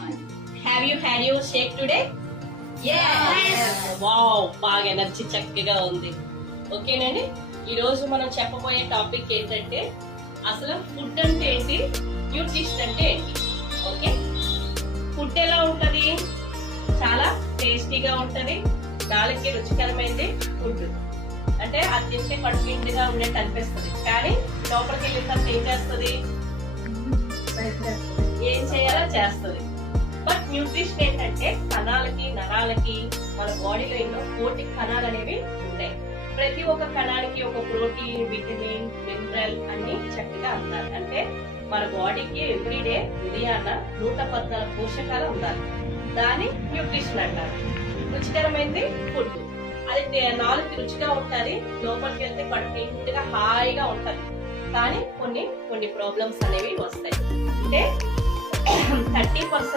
Have you had you shake today wow బాగా energy చక్కగా ఉంది. ఓకేనండి? ఈ రోజు మనం చెప్పబోయే టాపిక్ ఏంటంటే అసలు ఫుడ్ అంటే ఏంటి? న్యూట్రిషన్ అంటే ఏంటి? ఓకే? ఫుడ్ ఎలా ఉంటది? చాలా టేస్టీగా ఉంటది. నాలుగుకి రుచికరమైనది ఫుడ్. అంటే అది తింటే నిండుగా ఉండేట్టు అనిపిస్తుంది. కానీ లోపలికి వెళ్ళిన ఏం చేస్తుంది? ఏం చేయాలో చేస్తుంది. న్యూట్రిషన్ ఏంటంటే కణాలకి నరాలకి మన బాడీలో ఎన్నో కోటి కణాలు అనేవి ఉంటాయి. ప్రతి ఒక్క కణానికి ఒక ప్రోటీన్ విటమిన్ మినరల్ అన్ని చక్కగా అందాలి. అంటే మన బాడీకి ఎవ్రీడే ఉదయాన్న నూట పద్నాలుగు పోషకాలు ఉండాలి దాన్ని న్యూట్రిషన్ అంటారు. రుచికరమైనది ఫుడ్. అది నాలుగు రుచిగా ఉంటుంది లోపలికి వెళ్తే కడుపు నిండుగా హాయిగా ఉంటుంది. కానీ కొన్ని కొన్ని ప్రాబ్లమ్స్ అనేవి వస్తాయి. అంటే థర్టీ పర్సెంట్